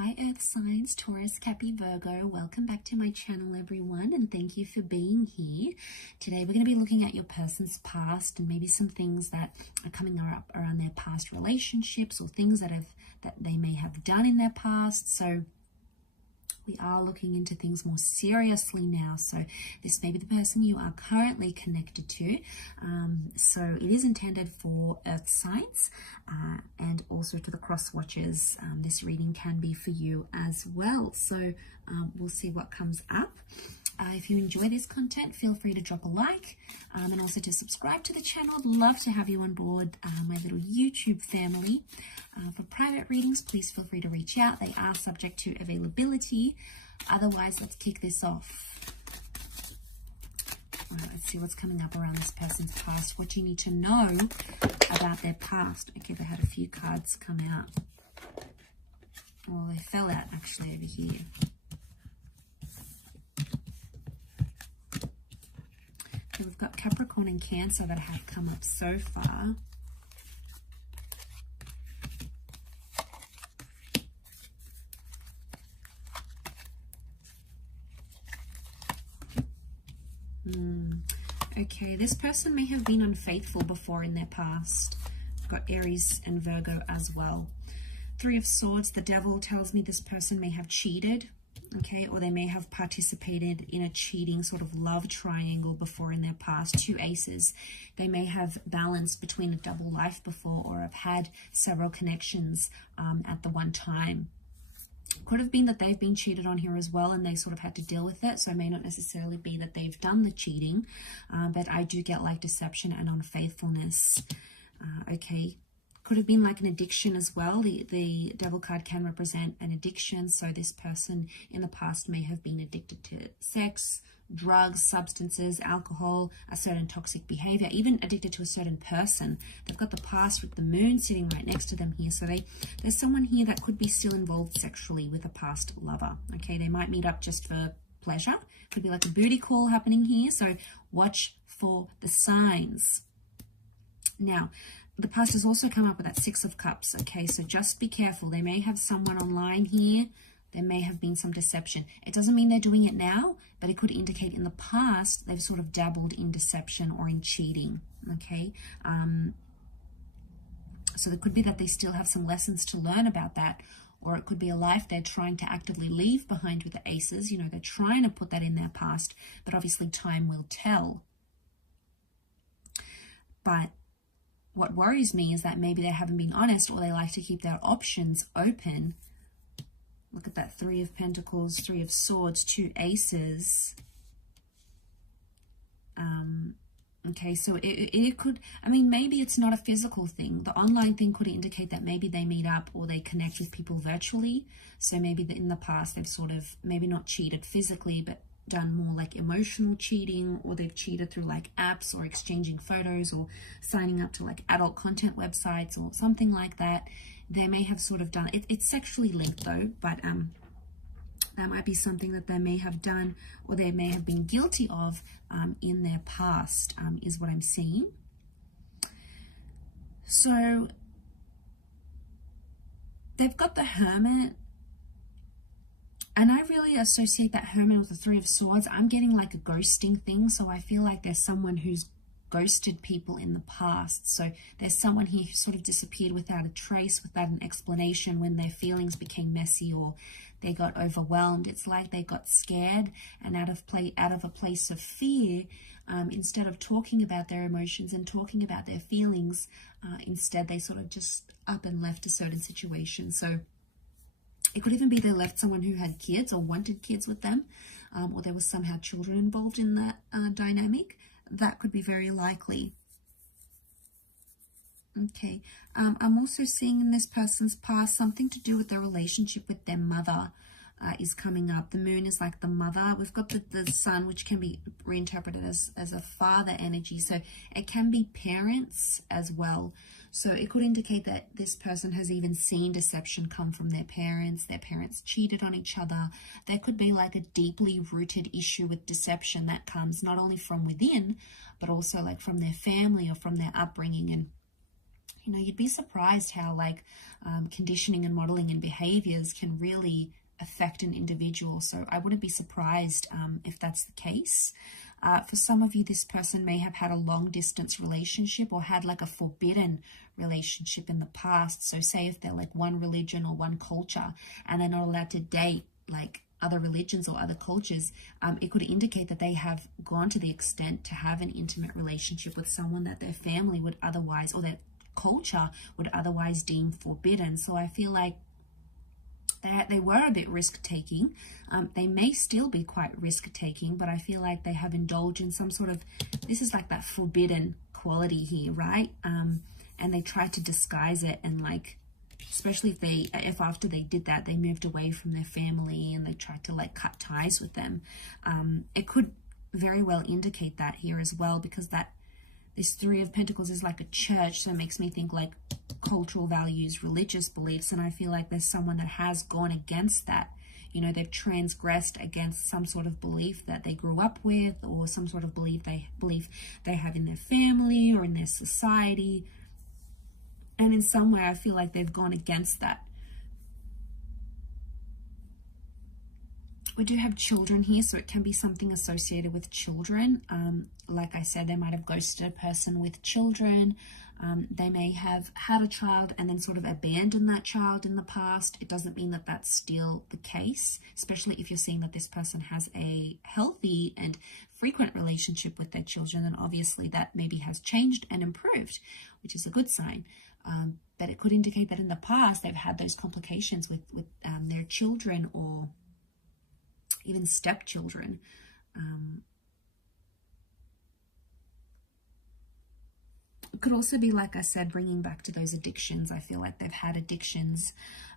Hi Earth signs, Taurus, Capricorn, Virgo. Welcome back to my channel everyone, and thank you for being here. Today we're going to be looking at your person's past and maybe some things that are coming up around their past relationships or things that they may have done in their past. So we are looking into things more seriously now. So this may be the person you are currently connected to. So it is intended for Earth signs and also to the cross watchers. This reading can be for you as well. So we'll see what comes up. If you enjoy this content, feel free to drop a like and also to subscribe to the channel. I'd love to have you on board my little YouTube family. For private readings, please feel free to reach out. They are subject to availability. Otherwise, let's kick this off. All right, let's see what's coming up around this person's past. What you need to know about their past. Okay, they had a few cards come out. Well, they fell out actually over here. So we've got Capricorn and Cancer that have come up so far. Okay, this person may have been unfaithful before in their past. We've got Aries and Virgo as well. Three of Swords, the Devil tells me this person may have cheated. Okay, or they may have participated in a cheating sort of love triangle before in their past. Two Aces, they may have balanced between a double life before or have had several connections at the one time. Could have been that they've been cheated on here as well and they sort of had to deal with it. So it may not necessarily be that they've done the cheating, but I do get like deception and unfaithfulness. Okay. Could have been like an addiction as well. The Devil card can represent an addiction. So this person in the past may have been addicted to sex, drugs, substances, alcohol, a certain toxic behavior, even addicted to a certain person. They've got the past with the moon sitting right next to them here. So there's someone here that could be still involved sexually with a past lover. Okay, they might meet up just for pleasure. Could be like a booty call happening here. So watch for the signs. Now, the past has also come up with that Six of Cups. Okay, so just be careful. They may have someone online here. There may have been some deception. It doesn't mean they're doing it now, but it could indicate in the past they've sort of dabbled in deception or in cheating. Okay, so it could be that they still have some lessons to learn about that, or it could be a life they're trying to actively leave behind with the Aces. You know, they're trying to put that in their past, but obviously time will tell. But what worries me is that maybe they haven't been honest, or they like to keep their options open. Look at that, Three of Pentacles, Three of Swords, Two Aces. Okay, so it could, I mean, maybe it's not a physical thing. The online thing could indicate that maybe they meet up or they connect with people virtually. So maybe in the past they've sort of maybe not cheated physically, but done more like emotional cheating, or they've cheated through like apps or exchanging photos or signing up to like adult content websites or something like that. They may have sort of done it. It's sexually linked though, but that might be something that they may have done or they may have been guilty of in their past, is what I'm seeing. So they've got the Hermit. And I really associate that Hermit with the Three of Swords. I'm getting like a ghosting thing. So I feel like there's someone who's ghosted people in the past. So there's someone here who sort of disappeared without a trace, without an explanation when their feelings became messy or they got overwhelmed. It's like they got scared and out of a place of fear, instead of talking about their emotions and talking about their feelings, instead they sort of just up and left a certain situation. So it could even be they left someone who had kids or wanted kids with them, or there was somehow children involved in that dynamic. That could be very likely. Okay, I'm also seeing in this person's past something to do with their relationship with their mother is coming up. The moon is like the mother. We've got the sun, which can be reinterpreted as a father energy. So it can be parents as well. So it could indicate that this person has even seen deception come from their parents. Their parents cheated on each other. There could be like a deeply rooted issue with deception that comes not only from within, but also like from their family or from their upbringing. And You know, you'd be surprised how like conditioning and modeling and behaviors can really affect an individual. So I wouldn't be surprised if that's the case. For some of you, this person may have had a long distance relationship or had like a forbidden relationship in the past. So say if they're like one religion or one culture and they're not allowed to date like other religions or other cultures, it could indicate that they have gone to the extent to have an intimate relationship with someone that their family would otherwise, or their culture would otherwise deem forbidden. So I feel like they were a bit risk-taking. They may still be quite risk-taking, but I feel like they have indulged in some sort of, this is like that forbidden quality here, right? And they tried to disguise it, and like, especially if after they did that, they moved away from their family and they tried to like cut ties with them. It could very well indicate that here as well, because this Three of Pentacles is like a church, so it makes me think like cultural values, religious beliefs, and I feel like there's someone that has gone against that. You know, they've transgressed against some sort of belief that they grew up with, or some sort of belief they have in their family or in their society. And in some way, I feel like they've gone against that. We do have children here, so it can be something associated with children. Like I said, they might have ghosted a person with children. They may have had a child and then sort of abandoned that child in the past. It doesn't mean that that's still the case, especially if you're seeing that this person has a healthy and frequent relationship with their children, then obviously that maybe has changed and improved, which is a good sign. But it could indicate that in the past they've had those complications with their children, or even stepchildren. It could also be, like I said, bringing back to those addictions. I feel like they've had addictions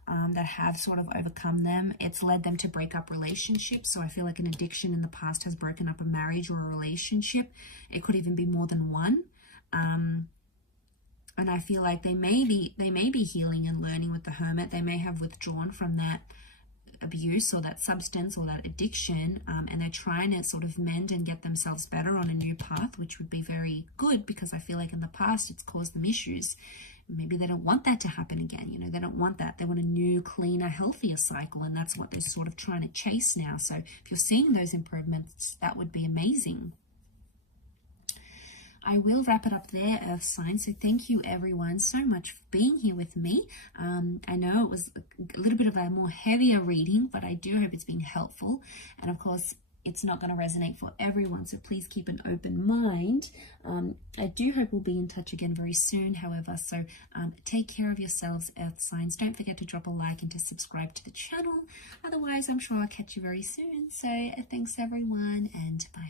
that have sort of overcome them. It's led them to break up relationships. So I feel like an addiction in the past has broken up a marriage or a relationship. It could even be more than one. And I feel like they may be healing and learning with the Hermit. They may have withdrawn from that abuse or that substance or that addiction, and they're trying to sort of mend and get themselves better on a new path, which would be very good, because I feel like in the past it's caused them issues. Maybe they don't want that to happen again. You know, they don't want that. They want a new, cleaner, healthier cycle, and that's what they're sort of trying to chase now. So if you're seeing those improvements, that would be amazing. I will wrap it up there, Earth signs. So thank you everyone so much for being here with me. I know it was a little bit of a more heavier reading, but I do hope it's been helpful. And of course, it's not going to resonate for everyone, so please keep an open mind. I do hope we'll be in touch again very soon, however, so take care of yourselves, Earth signs. Don't forget to drop a like and to subscribe to the channel. Otherwise, I'm sure I'll catch you very soon. So thanks everyone, and bye.